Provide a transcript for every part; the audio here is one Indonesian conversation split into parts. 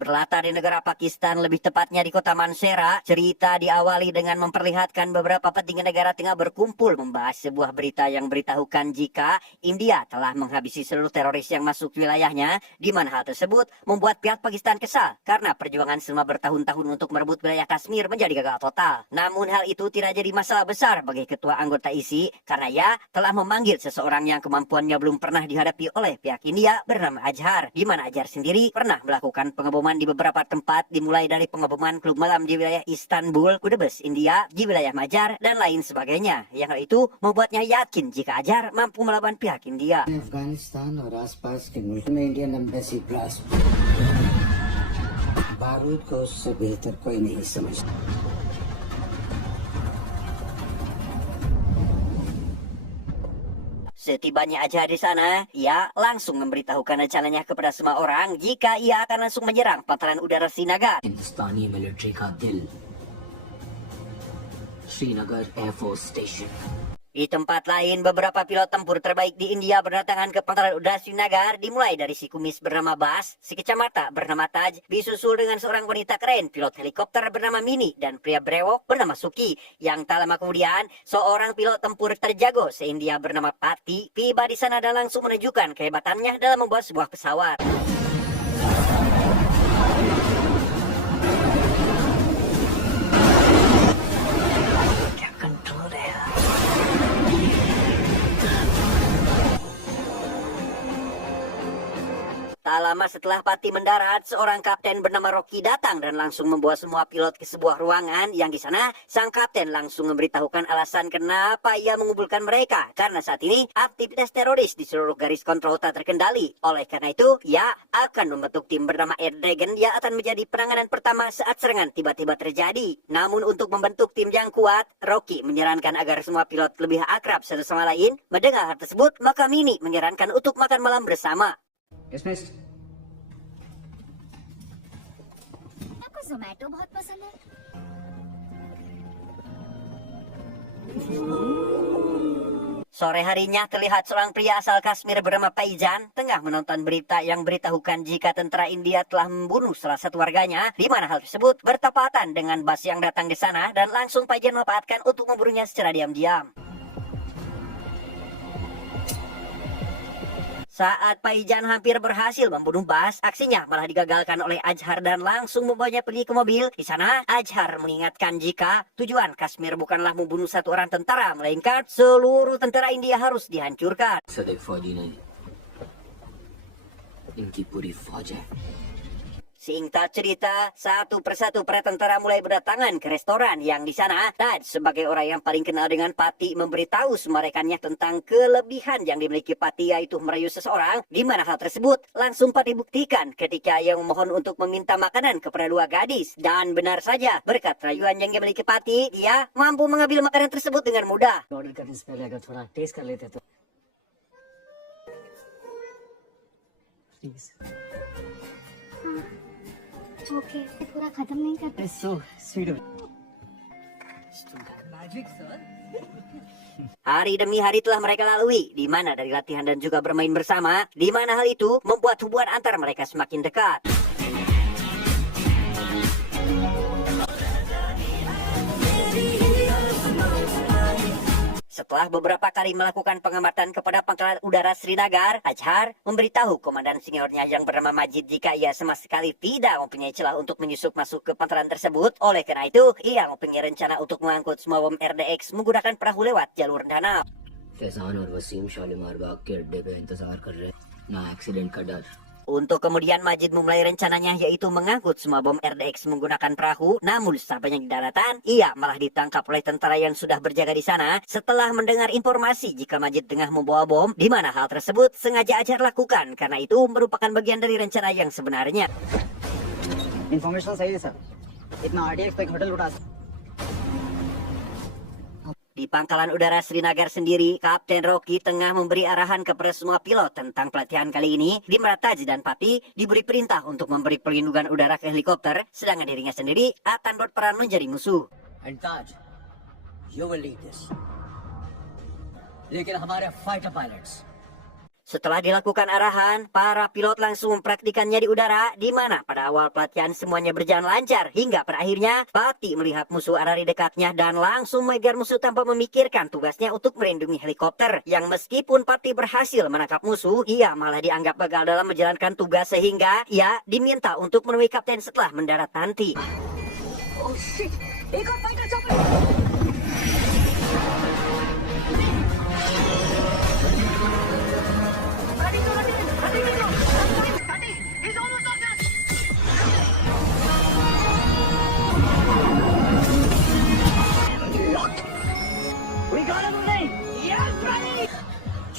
Berlatar di negara Pakistan, lebih tepatnya di kota Mansehra, cerita diawali dengan memperlihatkan beberapa petinggi negara tengah berkumpul membahas sebuah berita yang beritahukan jika India telah menghabisi seluruh teroris yang masuk wilayahnya, di mana hal tersebut membuat pihak Pakistan kesal karena perjuangan selama bertahun-tahun untuk merebut wilayah Kashmir menjadi gagal total. Namun hal itu tidak jadi masalah besar bagi ketua anggota ISI karena ia telah memanggil seseorang yang kemampuannya belum pernah dihadapi oleh pihak India bernama Azhar, di mana Azhar sendiri pernah melakukan pengeboman di beberapa tempat, dimulai dari pengeboman klub malam di wilayah Istanbul, Kudus, India, di wilayah Majar, dan lain sebagainya. Yang itu membuatnya yakin jika Azhar mampu melawan pihak India. Afghanistan और आसपास के मुल्क में Indian embassy blast बारूद को उससे बेहतर कोई नहीं समझता. Setibanya Azhar di sana, ia langsung memberitahukan rencananya kepada semua orang jika ia akan langsung menyerang pangkalan udara Srinagar. हिंदुस्तानी मिलिट्री का दिल Srinagar air force station. Di tempat lain, beberapa pilot tempur terbaik di India berdatangan ke pangkalan udara Srinagar, dimulai dari si kumis bernama Bas, si kacamata bernama Taj, disusul dengan seorang wanita keren, pilot helikopter bernama Mini, dan pria brewok bernama Suki. Yang tak lama kemudian, seorang pilot tempur terjago se-India bernama Pati tiba di sana dan langsung menunjukkan kehebatannya dalam membuat sebuah pesawat. Tak lama setelah Pati mendarat, seorang kapten bernama Rocky datang dan langsung membawa semua pilot ke sebuah ruangan yang di sana sang kapten langsung memberitahukan alasan kenapa ia mengumpulkan mereka. Karena saat ini aktivitas teroris di seluruh garis kontrol tak terkendali. Oleh karena itu, ia akan membentuk tim bernama Air Dragon yang akan menjadi penanganan pertama saat serangan tiba-tiba terjadi. Namun untuk membentuk tim yang kuat, Rocky menyarankan agar semua pilot lebih akrab satu sama lain. Mendengar hal tersebut, maka Mini menyarankan untuk makan malam bersama. आपको ज़ोमैटो बहुत पसंद है? Sore harinya terlihat seorang pria asal Kashmir bernama Paijan tengah menonton berita yang beritahukan jika tentara India telah membunuh salah satu warganya, di mana hal tersebut bertepatan dengan Bas yang datang di sana dan langsung Paijan memanfaatkan untuk membunuhnya secara diam-diam. Saat Paijan hampir berhasil membunuh Bas, aksinya malah digagalkan oleh Azhar dan langsung membawanya pergi ke mobil. Di sana, Azhar mengingatkan jika tujuan Kashmir bukanlah membunuh satu orang tentara, melainkan seluruh tentara India harus dihancurkan. सदैव फौजी नहीं, इनकी पूरी फौज है. Singkat cerita, satu persatu para tentara mulai berdatangan ke restoran yang di sana. Tad sebagai orang yang paling kenal dengan Pati memberitahu semua rekannya tentang kelebihan yang dimiliki Pati, yaitu merayu seseorang, di mana hal tersebut langsung Pati buktikan ketika ia memohon untuk meminta makanan kepada dua gadis. Dan benar saja, berkat rayuan yang dimiliki Pati, dia mampu mengambil makanan tersebut dengan mudah. Order करने से पहले अगर थोड़ा टेस्ट कर लेते तो please. Okay, पूरा खत्म नहीं करते. It's so sweet. Hari demi hari telah mereka lalui, di mana dari latihan dan juga bermain bersama, di mana hal itu membuat hubungan antar mereka semakin dekat. Setelah beberapa kali melakukan pengamatan kepada pangkalan udara Srinagar, Azhar memberitahu komandan seniornya yang bernama Majid jika ia sama sekali tidak mempunyai celah untuk menyusup masuk ke pangkalan tersebut. Oleh karena itu, ia mempunyai rencana untuk mengangkut semua bom RDX menggunakan perahu lewat jalur danau. Faizan और वसीम शालीमार बाग के अड्डे पे इंतजार कर रहे, ना एक्सीडेंट का डर. Untuk kemudian Majid memulai rencananya, yaitu mengangkut semua bom RDX menggunakan perahu. Namun sampainya di daratan, ia malah ditangkap oleh tentara yang sudah berjaga di sana setelah mendengar informasi jika Majid tengah membawa bom, di mana hal tersebut sengaja Azhar lakukan karena itu merupakan bagian dari rencana yang sebenarnya. Information सही है सर. इतना आरडीएक्स पे एक होटल उठा. Di pangkalan udara Srinagar sendiri, Kapten Rocky tengah memberi arahan kepada semua pilot tentang pelatihan kali ini, di mana Taj dan Pati diberi perintah untuk memberi perlindungan udara ke helikopter, sedangkan dirinya sendiri akan berperan menjadi musuh. And Taj, you will lead this. लेकिन हमारे fighter pilots Setelah dilakukan arahan, para pilot langsung mempraktikannya di udara, di mana pada awal pelatihan semuanya berjalan lancar, hingga pada akhirnya Pati melihat musuh ada di dekatnya dan langsung mengejar musuh tanpa memikirkan tugasnya untuk melindungi helikopter. Yang meskipun Pati berhasil menangkap musuh, ia malah dianggap gagal dalam menjalankan tugas sehingga ia diminta untuk menemui kapten setelah mendarat nanti.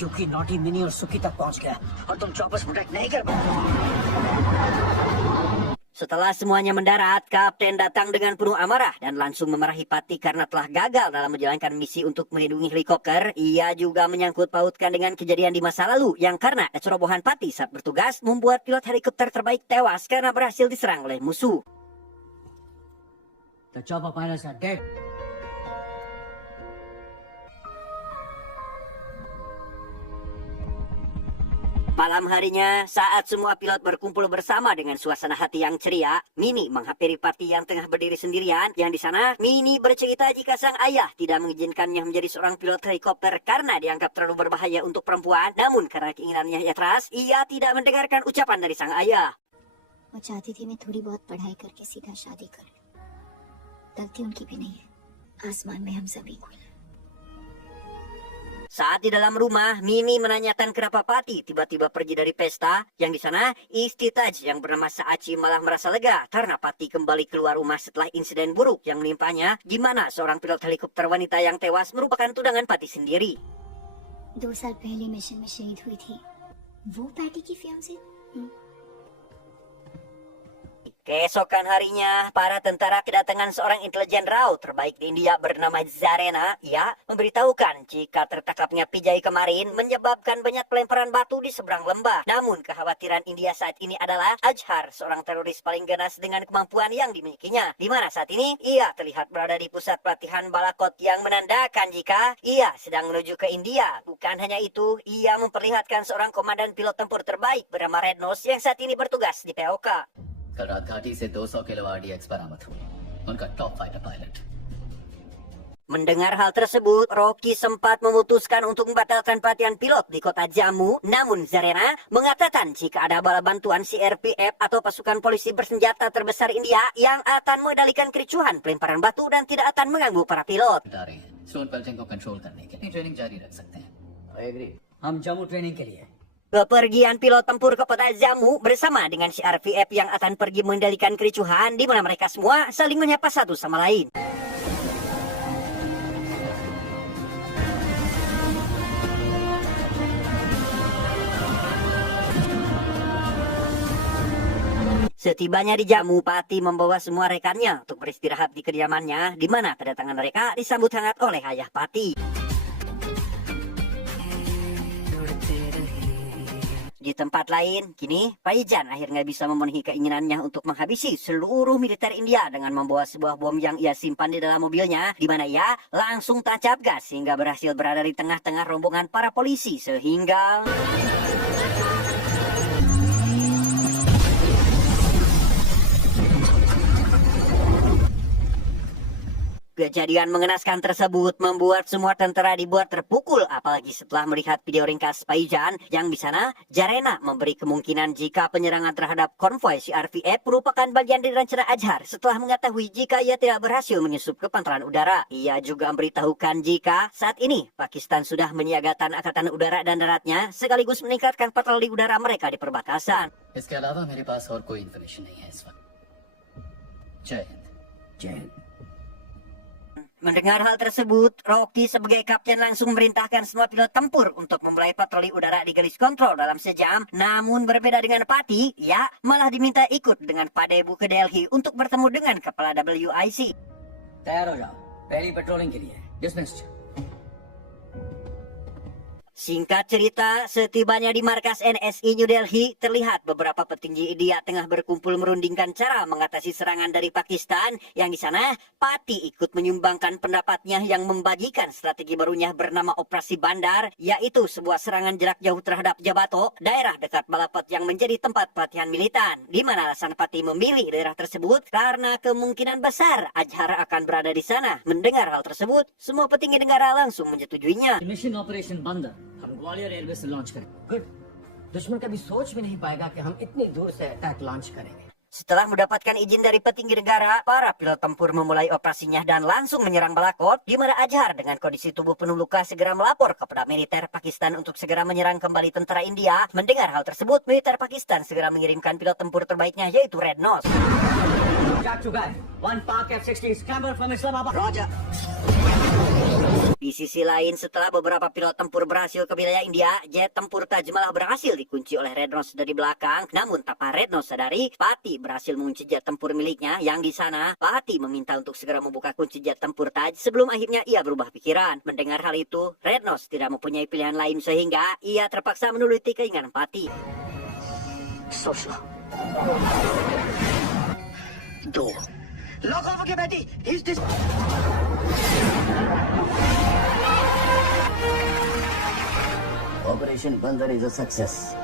क्योंकि naughty mini और सुकी तक पहुंच गया और तुम choppers protect नहीं कर पाए। Setelah semuanya mendarat, kapten datang dengan penuh amarah dan langsung memarahi Pati karena telah gagal dalam menjalankan misi untuk melindungi helikopter. Ia juga menyangkut pautkan dengan kejadian di masa lalu yang karena kecerobohan Pati saat bertugas membuat pilot helikopter terbaik tewas karena berhasil diserang oleh musuh. The chopper pilots are dead. Malam harinya, saat semua pilot berkumpul bersama dengan suasana hati yang ceria, Mini menghampiri Pati yang tengah berdiri sendirian. Yang di sana, Mini bercerita jika sang ayah tidak mengizinkannya menjadi seorang pilot helikopter karena dianggap terlalu berbahaya untuk perempuan. Namun karena keinginannya yang keras, ia tidak mendengarkan ucapan dari sang ayah. वो चाहती थी मैं थोड़ी बहुत पढ़ाई करके सीधा शादी कर लूं। गलती उनकी भी नहीं है। आसमान में हम सभी को। Saat di dalam rumah, Mini menanyakan kenapa Pati tiba-tiba pergi dari pesta. Yang di sana, istri Taj yang bernama Saachi malah merasa lega karena Pati kembali keluar rumah setelah insiden buruk yang menimpanya, di mana seorang pilot helikopter wanita yang tewas merupakan tunangan Pati sendiri. 2 साल पहले मिशन में शहीद हुई थी वो पैटी की fiance. Keesokan harinya, para tentara kedatangan seorang intelijen RAW terbaik di India bernama Zarena. Ia memberitahukan jika tertangkapnya Pijay kemarin menyebabkan banyak pelemparan batu di seberang lembah. Namun kekhawatiran India saat ini adalah Azhar, seorang teroris paling ganas dengan kemampuan yang dimilikinya. Di mana saat ini ia terlihat berada di pusat pelatihan Balakot yang menandakan jika ia sedang menuju ke India. Bukan hanya itu, ia memperlihatkan seorang komandan pilot tempur terbaik bernama Red Nose yang saat ini bertugas di POK. कल रात घाटी से 200 kilo RDX बरामद हुए। उनका top fighter pilot. Mendengar hal tersebut, Rocky sempat memutuskan untuk membatalkan pelatihan pilot di kota Jammu. Namun Zarena mengatakan jika ada bala bantuan CRPF atau pasukan polisi bersenjata terbesar India yang akan mengendalikan kericuhan pelemparan batu dan tidak akan mengganggu para pilot. Stone pelting को कंट्रोल करने के लिए ट्रेनिंग जारी रख सकते हैं। I agree। हम जम्मू ट्रेनिंग के लिए। Kepergian pilot tempur ke kota Jammu bersama dengan CRPF yang akan pergi mengendalikan kericuhan di mana mereka semua saling menyapa satu sama lain. Setibanya di Jammu, Pati membawa semua rekannya untuk beristirahat di kediamannya, di mana kedatangan mereka disambut hangat oleh ayah Pati. Di tempat lain, kini Paijan akhirnya bisa memenuhi keinginannya untuk menghabisi seluruh militer India dengan membawa sebuah bom yang ia simpan di dalam mobilnya, di mana ia langsung tancap gas hingga berhasil berada di tengah-tengah rombongan para polisi sehingga kejadian mengenaskan tersebut membuat semua tentara dibuat terpukul, apalagi setelah melihat video ringkas Paijan yang di sana Zarena memberi kemungkinan jika penyerangan terhadap konvoi CRPF merupakan bagian dari rencana Azhar. Setelah mengetahui jika ia tidak berhasil menyusup ke pantaran udara, ia juga memberitahukan jika saat ini Pakistan sudah menyiagakan angkatan udara dan daratnya sekaligus meningkatkan patroli udara mereka di perbatasan. इसके अलावा मेरे पास और कोई इन्फॉर्मेशन नहीं है इस वक्त। जय हिंद। जय Hind. Mendengar hal tersebut, Rocky sebagai kapten langsung memerintahkan semua pilot tempur untuk memulai patroli udara di garis kontrol dalam sejam. Namun berbeda dengan Pati, ia malah diminta ikut dengan Padebu ke Delhi untuk bertemu dengan kepala WIC. तैयार हो जाओ, पहली पेट्रोलिंग के लिए। Dismissed. Singkat cerita, setibanya di markas NSI New Delhi, terlihat beberapa petinggi India tengah berkumpul merundingkan cara mengatasi serangan dari Pakistan, yang di sana Pati ikut menyumbangkan pendapatnya yang membagikan strategi barunya bernama Operasi Bandar, yaitu sebuah serangan jarak jauh terhadap Jabato, daerah dekat Balapet yang menjadi tempat pelatihan militan, di mana alasan Pati memilih daerah tersebut karena kemungkinan besar Azhar akan berada di sana. Mendengar hal tersebut, semua petinggi negara langsung menyetujuinya. Mission operation बंदर हम ग्वालियर एयरबेस से लॉन्च करें। गुड। दुश्मन कभी सोच भी नहीं पाएगा कि हम इतनी दूर से अटैक लॉन्च करेंगे। Setelah mendapatkan izin dari petinggi negara, para pilot tempur memulai operasinya dan langsung menyerang Balakot, di mana Azhar dengan kondisi tubuh penuh luka segera melapor kepada militer Pakistan untuk segera menyerang kembali tentara India. Mendengar hal tersebut, militer Pakistan segera mengirimkan pilot tempur terbaiknya, yaitu Red Nose. One Pak F-16 scramble from Islamabad. Roger. Di sisi lain, setelah beberapa pilot tempur berhasil ke wilayah India, jet tempur Taj malah berhasil dikunci oleh Red Nose dari belakang. Namun tanpa Red Nose sadari, Pati berhasil mengunci jet tempur miliknya. Yang di sana, Pati meminta untuk segera membuka kunci jet tempur Taj sebelum akhirnya ia berubah pikiran. Mendengar hal itu, Red Nose tidak mempunyai pilihan lain sehingga ia terpaksa menuruti keinginan Pati. Dua. Lock over के बेटी. He's this. Operation Bandar is a success.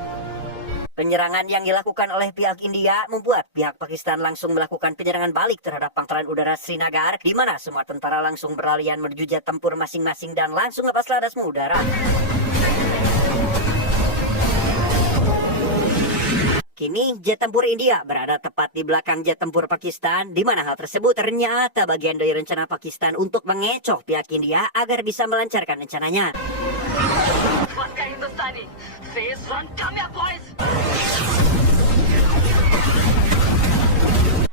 Penyerangan yang dilakukan oleh pihak India membuat pihak Pakistan langsung melakukan penyerangan balik terhadap pangkalan udara Srinagar, di mana semua tentara langsung berlarian menuju jet tempur masing-masing dan langsung lepas landas mengudara. Kini jet tempur India berada tepat di belakang jet tempur Pakistan, di mana hal tersebut ternyata bagian dari rencana Pakistan untuk mengecoh pihak India agar bisa melancarkan rencananya.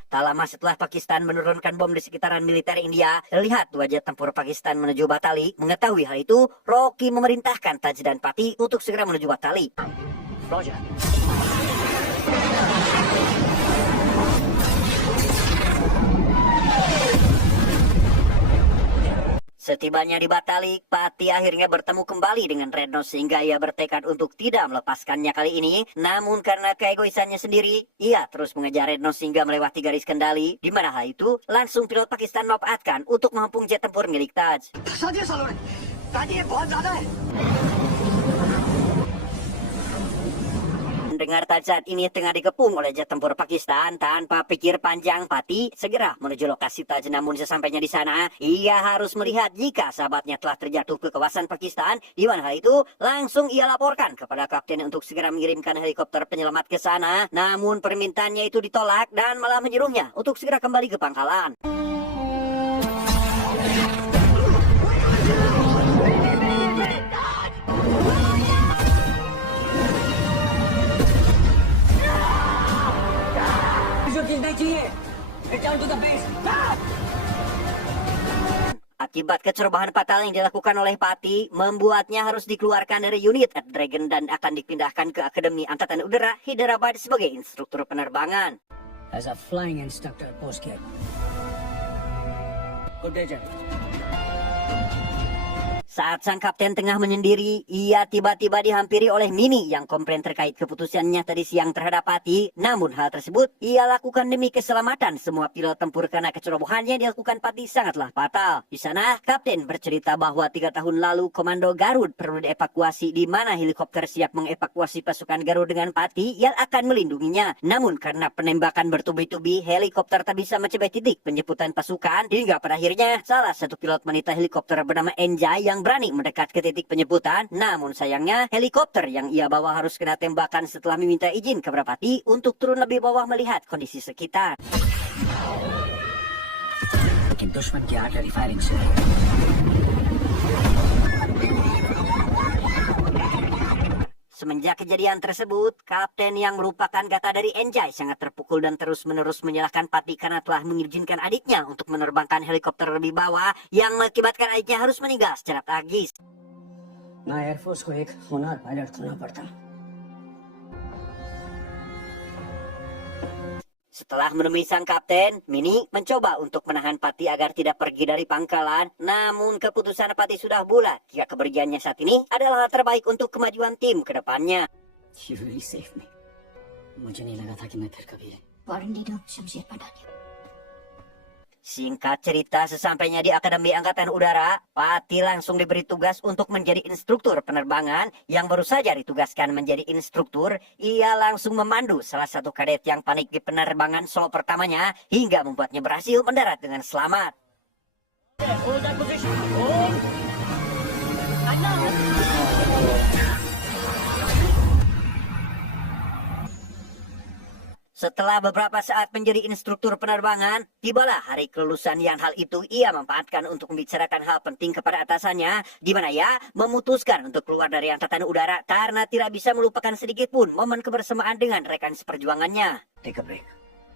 Tak lama setelah Pakistan menurunkan bom di sekitaran militer India, terlihat dua jet tempur Pakistan menuju Batali. Mengetahui hal itu, Rocky memerintahkan Taj dan Pati untuk segera menuju Batali. Roger. Setibanya di Batali, Pati akhirnya bertemu kembali dengan Red Nose sehingga ia bertekad untuk tidak melepaskannya kali ini. Namun karena keegoisannya sendiri, ia terus mengejar Red Nose hingga melewati garis kendali. Di mana hal itu, langsung pilot Pakistan memanfaatkan untuk mengepung jet tempur milik Taj. Mendengar Taj saat ini tengah dikepung oleh jet tempur Pakistan, tanpa pikir panjang Pati segera menuju lokasi Taj. Namun sesampainya di sana, ia harus melihat jika sahabatnya telah terjatuh ke kawasan Pakistan. Di mana hal itu langsung ia laporkan kepada kapten untuk segera mengirimkan helikopter penyelamat ke sana. Namun permintaannya itu ditolak dan malah menyuruhnya untuk segera kembali ke pangkalan. Akibat kecerobohan fatal yang dilakukan oleh Pati, membuatnya harus dikeluarkan dari unit at Dragon dan akan dipindahkan ke Akademi Angkatan Udara Hyderabad sebagai instruktur penerbangan. As a flying instructor, postgrad. Good day, Jack. Saat sang kapten tengah menyendiri, ia tiba-tiba dihampiri oleh Mini yang komplain terkait keputusannya tadi siang terhadap Pati. Namun hal tersebut ia lakukan demi keselamatan semua pilot tempur karena kecerobohannya yang dilakukan Pati sangatlah fatal. Di sana, kapten bercerita bahwa 3 tahun lalu Komando Garud perlu dievakuasi di mana helikopter siap mengevakuasi pasukan Garud dengan Pati yang akan melindunginya. Namun karena penembakan bertubi-tubi, helikopter tak bisa mencapai titik penjemputan pasukan hingga pada akhirnya salah satu pilot wanita helikopter bernama Enjay yang berani mendekat ke titik penjemputan. Namun sayangnya helikopter yang ia bawa harus kena tembakan setelah meminta izin kepada Pati untuk turun lebih bawah melihat kondisi sekitar. लेकिन दुश्मन की artillery firing से Semenjak kejadian tersebut, kapten yang merupakan kakak dari Enjay sangat terpukul dan terus-menerus menyalahkan Pati karena telah mengizinkan adiknya untuk menerbangkan helikopter lebih bawah yang mengakibatkan adiknya harus meninggal secara tragis. ना एयरफोर्स को एक होनहार पायलट खोना पड़ता। Setelah menemui sang kapten, Mini mencoba untuk menahan Patty agar tidak pergi dari pangkalan. Namun keputusan Patty sudah bulat jika kepergiannya saat ini adalah hal terbaik untuk kemajuan tim ke depannya. You really saved me. मुझे नहीं लगा था कि मैं फिर कभी वारंटी डॉ शमशेर Pathania. Singkat cerita, sesampainya di Akademi Angkatan Udara, Patty langsung diberi tugas untuk menjadi instruktur penerbangan. Yang baru saja ditugaskan menjadi instruktur, ia langsung memandu salah satu kadet yang panik di penerbangan solo pertamanya hingga membuatnya berhasil mendarat dengan selamat. Hold that position. Hold. And now. Setelah beberapa saat menjadi instruktur penerbangan, tibalah hari kelulusan yang hal itu ia manfaatkan untuk membicarakan hal penting kepada atasannya, di mana ia memutuskan untuk keluar dari Angkatan Udara karena tidak bisa melupakan sedikit pun momen kebersamaan dengan rekan seperjuangannya. Take a break.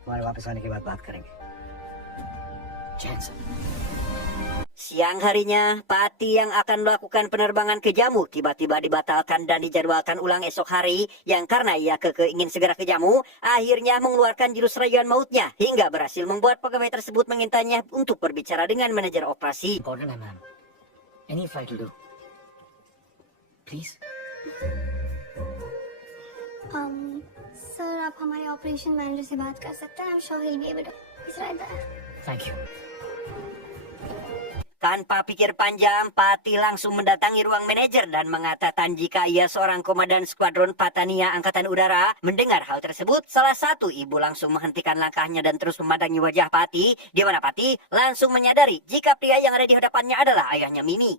तुम्हारे वापस आने के बाद बात करेंगे। चैन से। Siang harinya, Patty yang akan melakukan penerbangan ke Jammu tiba-tiba dibatalkan dan dijadwalkan ulang esok hari, yang karena ia ingin segera ke Jammu, akhirnya mengeluarkan jurus rayuan mautnya hingga berhasil membuat pegawai tersebut mengintainya untuk berbicara dengan manajer operasi. Important है ma'am. Any flight will do. Please. Sir आप हमारे operation manager से बात कर सकते हैं। I'm sure he'll be able to. He's right there. Thank you. Tanpa pikir panjang, Patty langsung mendatangi ruang manajer dan mengatakan jika ia seorang komandan skuadron Patania Angkatan Udara. Mendengar hal tersebut, salah satu ibu langsung menghentikan langkahnya dan terus memandangi wajah Patty, di mana Patty langsung menyadari jika pria yang ada di hadapannya adalah ayahnya Mini.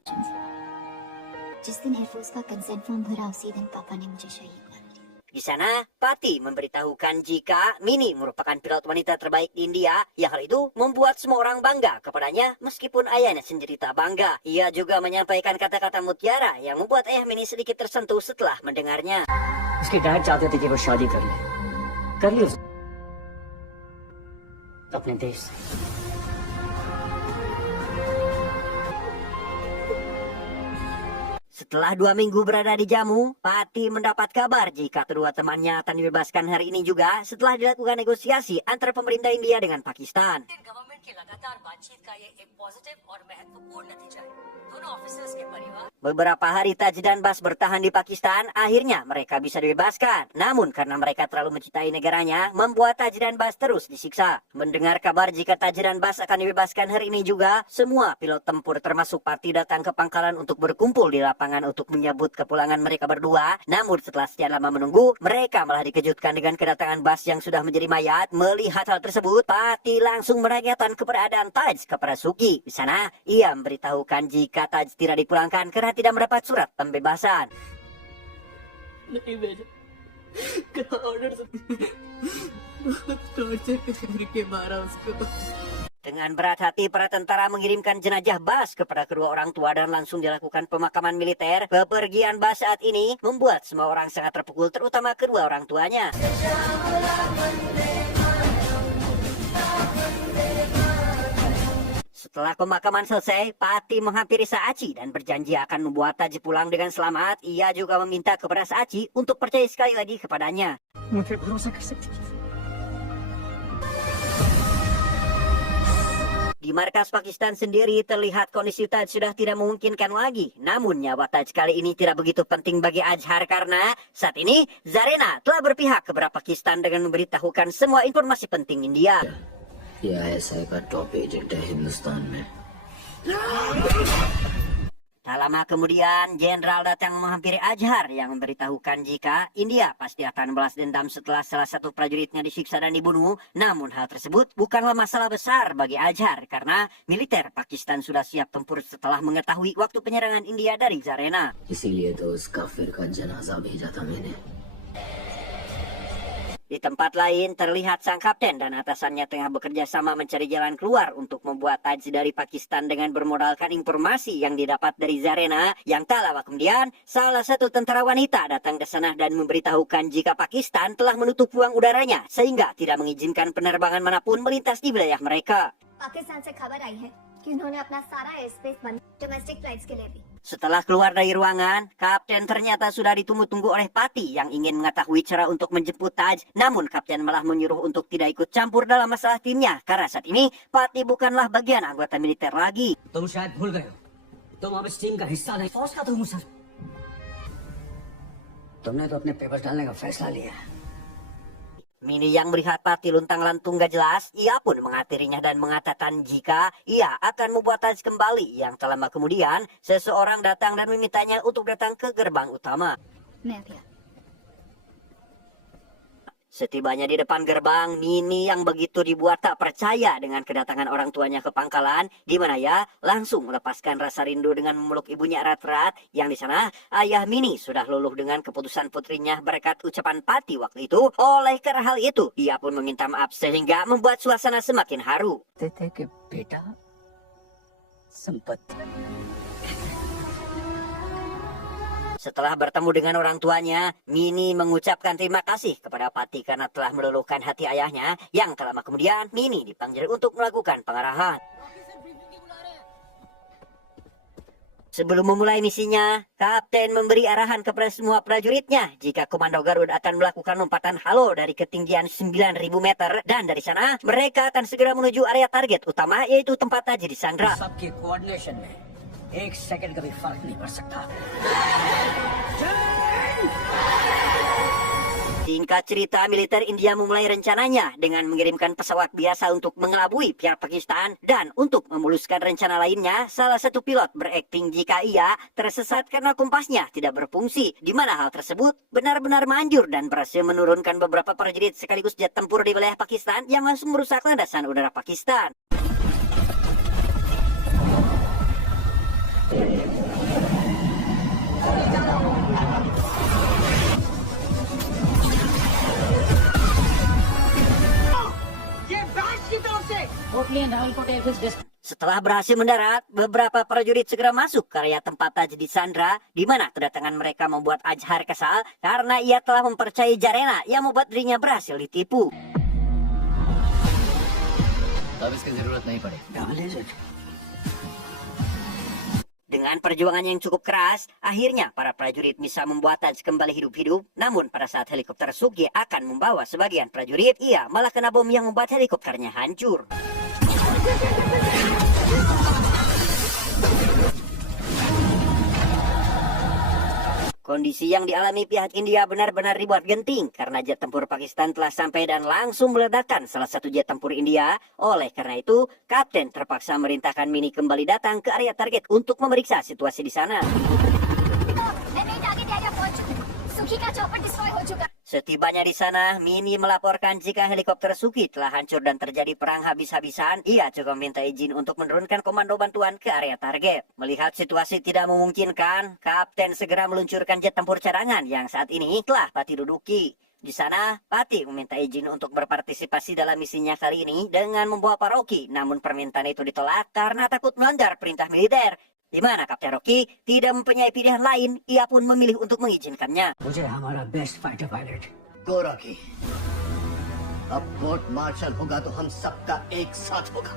जिस दिन एयरफोर्स का consent form भरा उसी दिन पापा ने मुझे शहीद कर दिया। Di sana, Patty memberitahukan jika Mini merupakan pilot wanita terbaik di India, yang hal itu membuat semua orang bangga kepadanya meskipun ayahnya sendiri tak bangga. Ia juga menyampaikan kata-kata mutiara yang membuat ayah Mini sedikit tersentuh setelah mendengarnya. उसके डैड चाहते थे कि वो शादी कर ले। कर ली उसने। अपने देश से। Setelah 2 minggu berada di Jammu, Patty mendapat kabar jika kedua temannya akan dibebaskan hari ini juga setelah dilakukan negosiasi antara pemerintah India dengan Pakistan. Government की लगातार बातचीत का ये एक पॉजिटिव और महत्वपूर्ण नतीजा है। दोनों ऑफिसर्स के परिवार Beberapa hari Taj dan Bas bertahan di Pakistan, akhirnya mereka bisa dibebaskan. Namun karena mereka terlalu mencintai negaranya, membuat Taj dan Bas terus disiksa. Mendengar kabar jika Taj dan Bas akan dibebaskan hari ini juga, semua pilot tempur termasuk Patty datang ke pangkalan untuk berkumpul di lapangan untuk menyambut kepulangan mereka berdua. Namun setelah sekian lama menunggu, mereka malah dikejutkan dengan kedatangan Bas yang sudah menjadi mayat. Melihat hal tersebut, Patty langsung menanyakan keberadaan Taj kepada Suki. Di sana, ia memberitahukan jika Taj tidak dipulangkan karena tidak mendapat surat pembebasan. नहीं भेजा। कहा ऑर्डर से टॉर्चर करके मारा उसको। Dengan berat hati, para tentara mengirimkan jenazah Bas kepada kedua orang tua dan langsung dilakukan pemakaman militer. Kepergian Bas saat ini membuat semua orang sangat terpukul, terutama kedua orang tuanya. Setelah pemakaman selesai, Patty menghampiri Saachi dan berjanji akan membuat Taj pulang dengan selamat. Ia juga meminta kepada Saachi untuk percaya sekali lagi kepadanya. मुझे भरोसा कर सकती है। Di markas Pakistan sendiri terlihat kondisi Taj sudah tidak memungkinkan lagi. Namun nyawa Taj kali ini tidak begitu penting bagi Azhar karena saat ini Zarina telah berpihak kepada Pakistan dengan memberitahukan semua informasi penting India. ये आईएसआई का top agent है हिंदुस्तान में। Tak lama kemudian, Jenderal datang menghampiri Azhar yang memberitahukan jika India pasti akan balas dendam setelah salah satu prajuritnya disiksa dan dibunuh. Namun hal tersebut bukanlah masalah besar bagi Azhar karena militer Pakistan sudah siap tempur setelah mengetahui waktu penyerangan India dari Zarina. इसीलिए तो उस काफिर का जनाजा भेजा था मैंने। Di tempat lain, terlihat sang kapten dan atasannya tengah bekerja sama mencari jalan keluar untuk membuat Taj dari Pakistan dengan bermodalkan informasi yang didapat dari Zarina. Yang tak lama kemudian, salah satu tentara wanita datang ke sana dan memberitahukan jika Pakistan telah menutup ruang udaranya sehingga tidak mengizinkan penerbangan manapun melintas di wilayah mereka. Pakistan से खबर आई है कि उन्होंने अपना सारा air space बंद domestic flights के लिए भी। Setelah keluar dari ruangan, Kapten ternyata sudah ditunggu-tunggu oleh Pati yang ingin mengetahui cara untuk menjemput Taj. Namun Kapten malah menyuruh untuk tidak ikut campur dalam masalah timnya. Karena saat ini Pati bukanlah bagian anggota militer lagi. तुम शायद भूल गए हो, तुम अब इस टीम का हिस्सा नहीं, फौज का तो हूँ सर। तुमने तो अपने पेपर्स डालने का फैसला लिया। Mini yang melihat Pati luntang-lantung gak jelas, ia pun mengatirinya dan mengatakan jika ia akan membuat Taj kembali. Yang tak lama kemudian, seseorang datang dan memintanya untuk datang ke gerbang utama. मैं अभी Setibanya di depan gerbang, Mini yang begitu dibuat tak percaya dengan kedatangan orang tuanya ke pangkalan, di mana ia langsung melepaskan rasa rindu dengan memeluk ibunya erat-erat, yang di sana ayah Mini sudah luluh dengan keputusan putrinya berkat ucapan Pati waktu itu. Oleh karena hal itu, ia pun meminta maaf sehingga membuat suasana semakin haru. बेटा संपत्ति। Setelah bertemu dengan orang tuanya, Mini mengucapkan terima kasih kepada Pati karena telah meluluhkan hati ayahnya. Yang tak lama kemudian, Mini dipanggil untuk melakukan pengarahan. Sebelum memulai misinya, Kapten memberi arahan kepada semua prajuritnya jika Komando Garud akan melakukan lompatan halo dari ketinggian 9.000 meter. Dan dari sana, mereka akan segera menuju area target utama, yaitu tempat Taj disandra. सबके कोऑर्डिनेशन में एक सेकंड का भी फर्क नहीं पड़ सकता। Singkat cerita, militer India memulai rencananya dengan mengirimkan pesawat biasa untuk mengelabui pihak Pakistan. Dan untuk memuluskan rencana lainnya, salah satu pilot berakting jika ia tersesat karena kompasnya tidak berfungsi. Di mana hal tersebut benar-benar manjur dan berhasil menurunkan beberapa prajurit sekaligus jet tempur di wilayah Pakistan yang langsung merusak landasan udara Pakistan. Setelah berhasil mendarat, beberapa prajurit segera masuk ke area tempat Taj disandra, di mana kedatangan mereka membuat Azhar kesal karena ia telah mempercayai Jarena yang membuat dirinya berhasil ditipu. अब इसकी जरूरत नहीं पड़ेगी। Dengan perjuangan yang cukup keras, akhirnya para prajurit bisa membuat Taj kembali hidup-hidup. Namun pada saat helikopter Sugi akan membawa sebagian prajurit, ia malah kena bom yang membuat helikopternya hancur. Kondisi yang dialami pihak India benar-benar dibuat genting karena jet tempur Pakistan telah sampai dan langsung meledakkan salah satu jet tempur India. Oleh karena itu, Kapten terpaksa merintahkan Mini kembali datang ke area target untuk memeriksa situasi di sana. Setibanya di sana, Mini melaporkan jika helikopter Suki telah hancur dan terjadi perang habis-habisan. Ia juga meminta izin untuk menurunkan komando bantuan ke area target. Melihat situasi tidak memungkinkan, Kapten segera meluncurkan jet tempur cadangan yang saat ini telah Pati duduki. Di sana, Pati meminta izin untuk berpartisipasi dalam misinya kali ini dengan membawa Paroki. Namun permintaan itu ditolak karena takut melanggar perintah militer. Di mana Kapten Rocky tidak mempunyai pilihan lain, ia pun memilih untuk mengizinkannya. मुझे हमारा best fighter pilot गो रॉकी, अब court martial होगा तो हम सबका एक साथ होगा।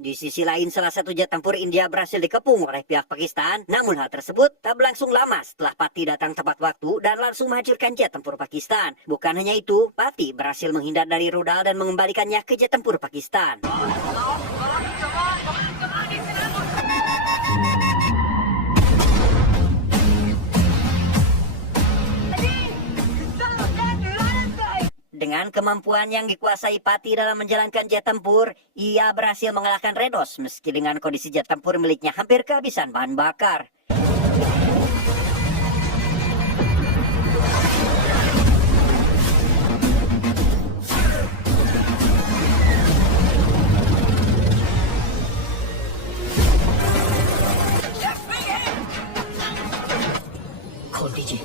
Di sisi lain, salah satu jet tempur India berhasil dikepung oleh pihak Pakistan. Namun hal tersebut tak berlangsung lama setelah Pati datang tepat waktu dan langsung menghancurkan jet tempur Pakistan. Bukan hanya itu, Pati berhasil menghindar dari rudal dan mengembalikannya ke jet tempur Pakistan. Dengan kemampuan yang dikuasai Pati dalam menjalankan jet tempur, ia berhasil mengalahkan Redos meski dengan kondisi jet tempur miliknya hampir kehabisan bahan bakar. खोल दीजिए।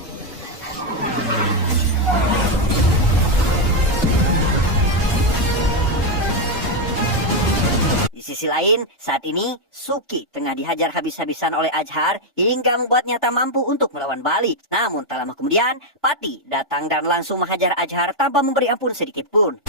Di sisi lain, saat ini Suki tengah dihajar habis-habisan oleh Azhar hingga membuatnya tak mampu untuk melawan balik. Namun tak lama kemudian, Pati datang dan langsung menghajar Azhar tanpa memberi ampun sedikit pun.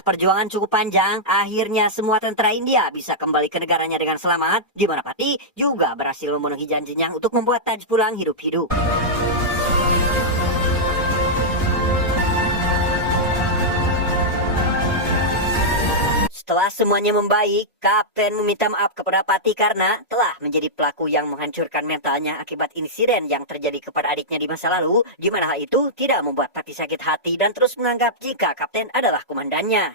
Setelah perjuangan cukup panjang, akhirnya semua tentara India bisa kembali ke negaranya dengan selamat, di mana Patih juga berhasil memenuhi janjinya untuk membuat Taj pulang hidup-hidup. Setelah semuanya membaik, Kapten meminta maaf kepada Patih karena telah menjadi pelaku yang menghancurkan mentalnya akibat insiden yang terjadi kepada adiknya di masa lalu, di mana hal itu tidak membuat Patih sakit hati dan terus menganggap jika Kapten adalah komandannya.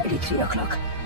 At 3 o'clock.